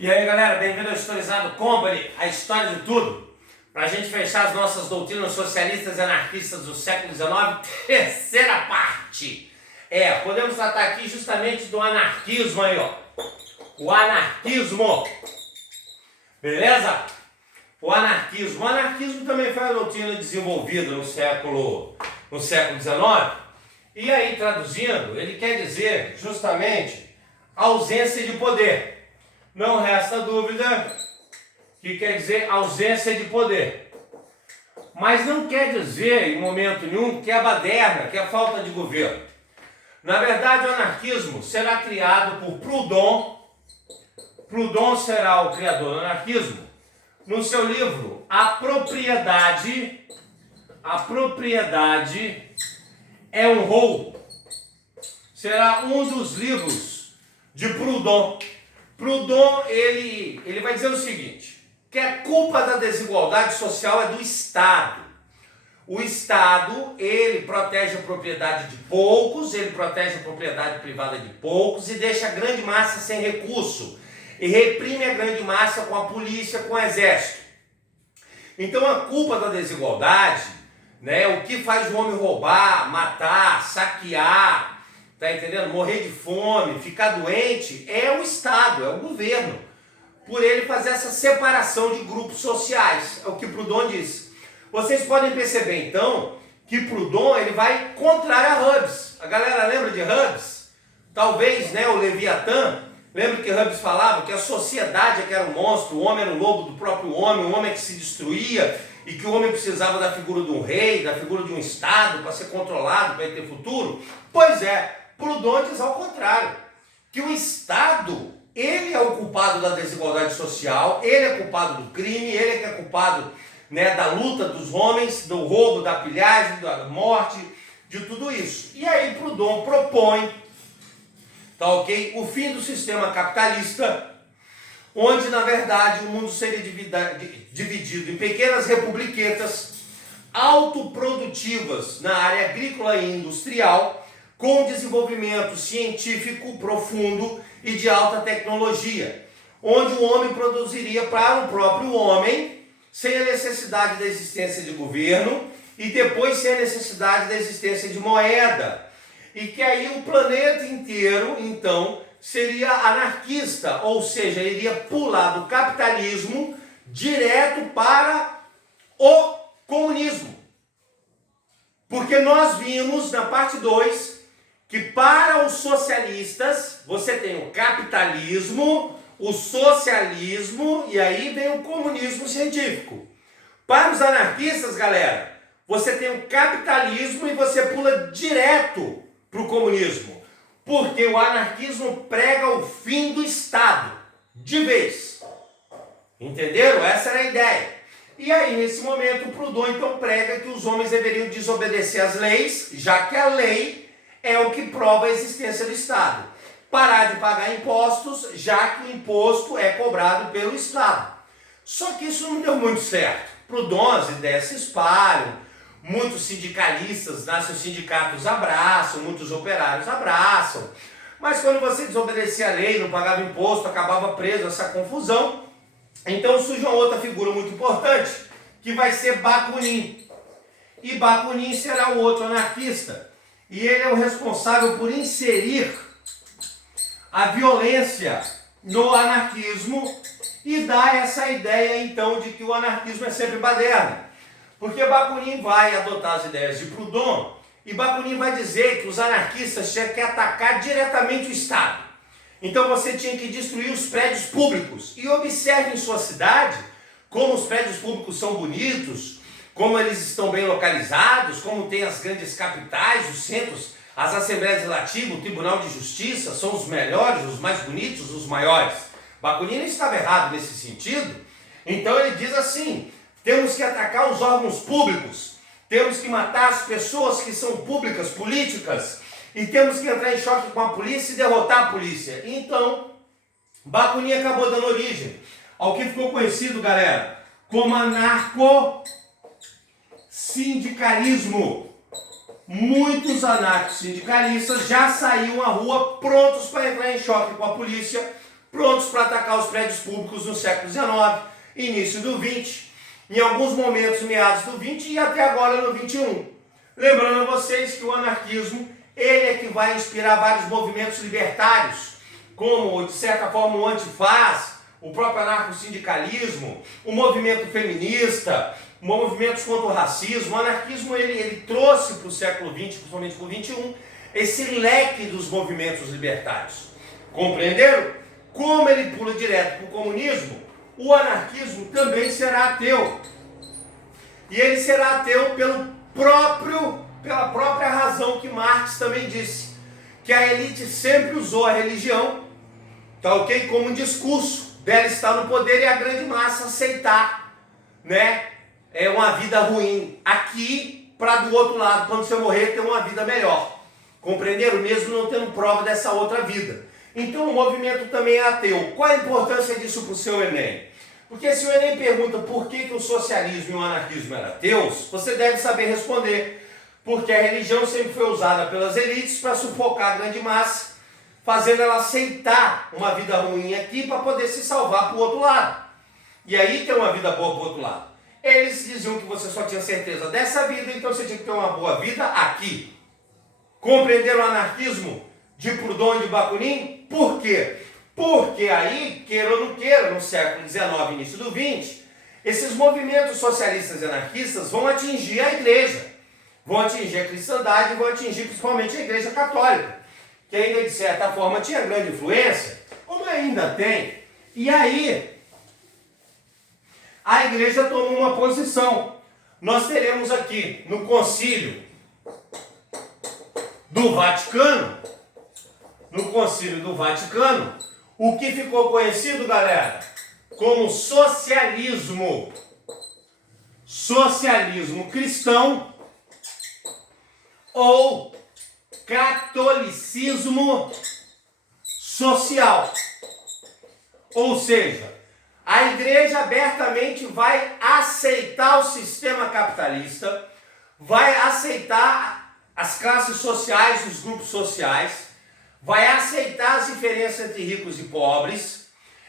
E aí galera, bem-vindo ao Historizado Company, a história de tudo. Para a gente fechar as nossas doutrinas socialistas e anarquistas do século XIX, terceira parte. Podemos tratar aqui justamente do anarquismo aí, ó. O anarquismo. Beleza? O anarquismo também foi uma doutrina desenvolvida no século XIX. E aí, traduzindo, ele quer dizer justamente ausência de poder. Não resta dúvida que quer dizer ausência de poder. Mas não quer dizer, em momento nenhum, que é baderna, que é falta de governo. Na verdade, o anarquismo será criado por Proudhon. Proudhon será o criador do anarquismo. No seu livro, A Propriedade é um roubo. Será um dos livros de Proudhon. Proudhon, ele vai dizer o seguinte, que a culpa da desigualdade social é do Estado. O Estado, ele protege a propriedade de poucos, ele protege a propriedade privada de poucos e deixa a grande massa sem recurso. E reprime a grande massa com a polícia, com o exército. Então a culpa da desigualdade, o que faz o homem roubar, matar, saquear, tá entendendo? Morrer de fome, ficar doente, é o Estado, é o governo. Por ele fazer essa separação de grupos sociais, é o que Proudhon diz. Vocês podem perceber então que Proudhon ele vai contrário a Hobbes. A galera lembra de Hobbes? Talvez, o Leviatã. Lembra que Hobbes falava que a sociedade é que era um monstro, o homem era o lobo do próprio homem, o homem é que se destruía e que o homem precisava da figura de um rei, da figura de um Estado para ser controlado, para ter futuro? Pois é, Proudhon diz ao contrário, que o Estado, ele é o culpado da desigualdade social, ele é culpado do crime, ele é que é culpado da luta dos homens, do roubo, da pilhagem, da morte, de tudo isso. E aí Proudhon propõe, o fim do sistema capitalista, onde na verdade o mundo seria dividido em pequenas republiquetas autoprodutivas na área agrícola e industrial, com desenvolvimento científico profundo e de alta tecnologia, onde o homem produziria para o próprio homem, sem a necessidade da existência de governo e depois sem a necessidade da existência de moeda. E que aí o planeta inteiro, então, seria anarquista, ou seja, iria pular do capitalismo direto para o comunismo. Porque nós vimos na parte 2 que para os socialistas você tem o capitalismo, o socialismo e aí vem o comunismo científico. Para os anarquistas, galera, você tem o capitalismo e você pula direto para o comunismo, porque o anarquismo prega o fim do Estado, de vez. Entenderam? Essa era a ideia. E aí, nesse momento, o Proudhon então prega que os homens deveriam desobedecer às leis, já que a lei é o que prova a existência do Estado. Parar de pagar impostos, já que o imposto é cobrado pelo Estado. Só que isso não deu muito certo. Proudhon, as ideias se espalham, muitos sindicalistas, seus sindicatos abraçam, muitos operários abraçam. Mas quando você desobedecia a lei, não pagava imposto, acabava preso, essa confusão. Então surge uma outra figura muito importante, que vai ser Bakunin. E Bakunin será o outro anarquista. E ele é o responsável por inserir a violência no anarquismo e dar essa ideia, então, de que o anarquismo é sempre baderna. Porque Bakunin vai adotar as ideias de Proudhon e Bakunin vai dizer que os anarquistas tinham que atacar diretamente o Estado. Então você tinha que destruir os prédios públicos. E observe em sua cidade como os prédios públicos são bonitos, como eles estão bem localizados, como tem as grandes capitais, os centros, as assembleias legislativas, o Tribunal de Justiça, são os melhores, os mais bonitos, os maiores. Bakunin não estava errado nesse sentido. Então ele diz assim: temos que atacar os órgãos públicos, temos que matar as pessoas que são públicas, políticas, e temos que entrar em choque com a polícia e derrotar a polícia. Então, Bakunin acabou dando origem ao que ficou conhecido, galera, como anarco-sindicalismo. Muitos anarcos-sindicalistas já saíam à rua prontos para entrar em choque com a polícia, prontos para atacar os prédios públicos no século XIX, início do XX, em alguns momentos meados do XX e até agora no XXI. Lembrando a vocês que o anarquismo ele é que vai inspirar vários movimentos libertários, como, de certa forma, o Antifaz, o próprio anarcossindicalismo, o movimento feminista, movimentos contra o racismo. O anarquismo ele trouxe para o século XX, principalmente para o XXI, esse leque dos movimentos libertários. Compreenderam? Como ele pula direto para o comunismo, o anarquismo também será ateu. E ele será ateu pela própria razão que Marx também disse, que a elite sempre usou a religião, tá ok? Como um discurso dela estar no poder e a grande massa aceitar, né? É uma vida ruim aqui, para do outro lado, quando você morrer, ter uma vida melhor. Compreenderam? Mesmo não tendo prova dessa outra vida. Então o movimento também é ateu. Qual a importância disso para o seu Enem? Porque se o Enem pergunta por que o socialismo e o anarquismo eram ateus, você deve saber responder. Porque a religião sempre foi usada pelas elites para sufocar a grande massa, fazendo ela aceitar uma vida ruim aqui para poder se salvar para o outro lado. E aí ter uma vida boa para o outro lado. Eles diziam que você só tinha certeza dessa vida, então você tinha que ter uma boa vida aqui. Compreenderam o anarquismo de Proudhon e de Bakunin? Por quê? Porque aí, queira ou não queira, no século XIX, início do XX, esses movimentos socialistas e anarquistas vão atingir a igreja, vão atingir a cristandade, vão atingir principalmente a igreja católica, que ainda de certa forma tinha grande influência, como ainda tem. E aí, a igreja tomou uma posição. Nós teremos aqui no Concílio do Vaticano, o que ficou conhecido, galera, como socialismo. Socialismo cristão ou catolicismo social. Ou seja, a igreja abertamente vai aceitar o sistema capitalista, vai aceitar as classes sociais, os grupos sociais, vai aceitar as diferenças entre ricos e pobres,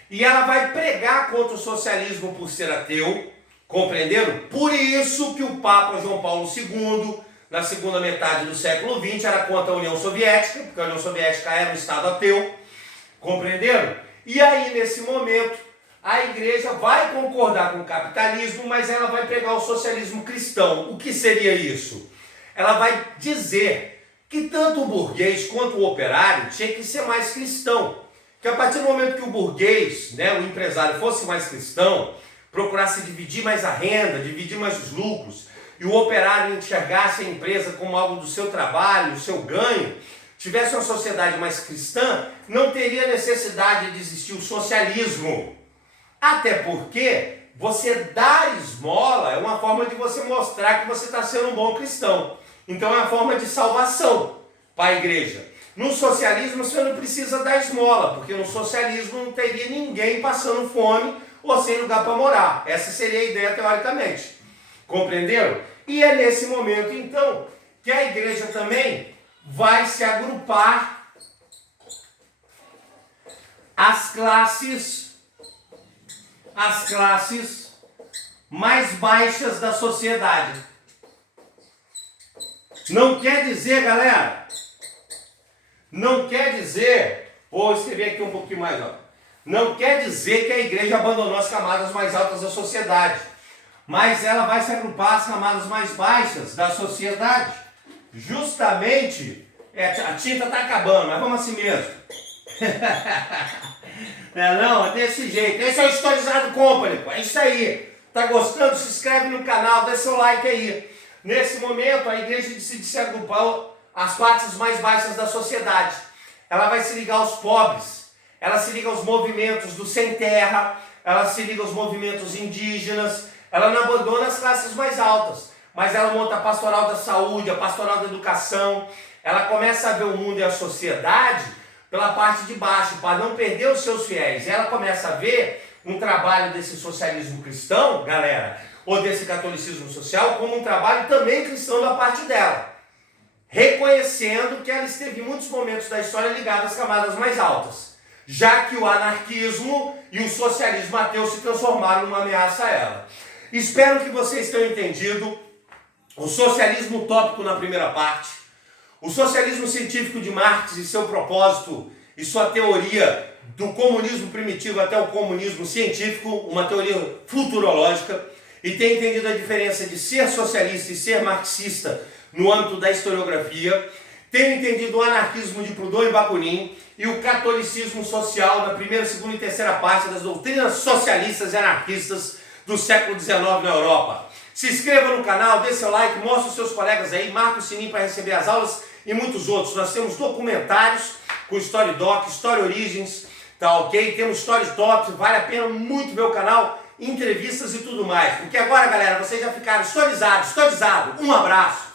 e ela vai pregar contra o socialismo por ser ateu, compreenderam? Por isso que o Papa João Paulo II, na segunda metade do século XX, era contra a União Soviética, porque a União Soviética era um Estado ateu, compreenderam? E aí, nesse momento, a igreja vai concordar com o capitalismo, mas ela vai pregar o socialismo cristão. O que seria isso? Ela vai dizer que tanto o burguês quanto o operário tinha que ser mais cristão. Que a partir do momento que o burguês, né, o empresário, fosse mais cristão, procurasse dividir mais a renda, dividir mais os lucros, e o operário enxergasse a empresa como algo do seu trabalho, do seu ganho, tivesse uma sociedade mais cristã, não teria necessidade de existir o socialismo. Até porque você dar esmola é uma forma de você mostrar que você está sendo um bom cristão. Então é uma forma de salvação para a igreja. No socialismo você não precisa dar esmola, porque no socialismo não teria ninguém passando fome ou sem lugar para morar. Essa seria a ideia teoricamente. Compreenderam? E é nesse momento então que a igreja também vai se agrupar as classes mais baixas da sociedade. Não quer dizer, galera, vou escrever aqui um pouquinho mais, ó. Não quer dizer que a igreja abandonou as camadas mais altas da sociedade, mas ela vai se agrupar às camadas mais baixas da sociedade. Justamente, a tinta está acabando, mas vamos assim mesmo. Não, é desse jeito. Esse é o Historizado Company, pô. É isso aí. Tá gostando? Se inscreve no canal, dê seu like aí. Nesse momento, a igreja decide se agrupar às partes mais baixas da sociedade. Ela vai se ligar aos pobres, ela se liga aos movimentos do sem terra, ela se liga aos movimentos indígenas, ela não abandona as classes mais altas, mas ela monta a pastoral da saúde, a pastoral da educação, ela começa a ver o mundo e a sociedade pela parte de baixo, para não perder os seus fiéis. Ela começa a ver um trabalho desse socialismo cristão, galera, ou desse catolicismo social, como um trabalho também cristão da parte dela, reconhecendo que ela esteve em muitos momentos da história ligada às camadas mais altas. já que o anarquismo e o socialismo ateu se transformaram numa ameaça a ela. Espero que vocês tenham entendido o socialismo utópico na primeira parte, o socialismo científico de Marx e seu propósito e sua teoria do comunismo primitivo até o comunismo científico, uma teoria futurológica, e tenha entendido a diferença de ser socialista e ser marxista no âmbito da historiografia, tenha entendido o anarquismo de Proudhon e Bakunin e o catolicismo social na primeira, segunda e terceira parte das doutrinas socialistas e anarquistas do século XIX na Europa. Se inscreva no canal, dê seu like, mostre os seus colegas aí, marque o sininho para receber as aulas e muitos outros. Nós temos documentários com Story Doc, Story Origins, tá ok? Temos Story Talks, vale a pena muito ver o canal, entrevistas e tudo mais. Porque agora, galera, vocês já ficaram historizados. Um abraço!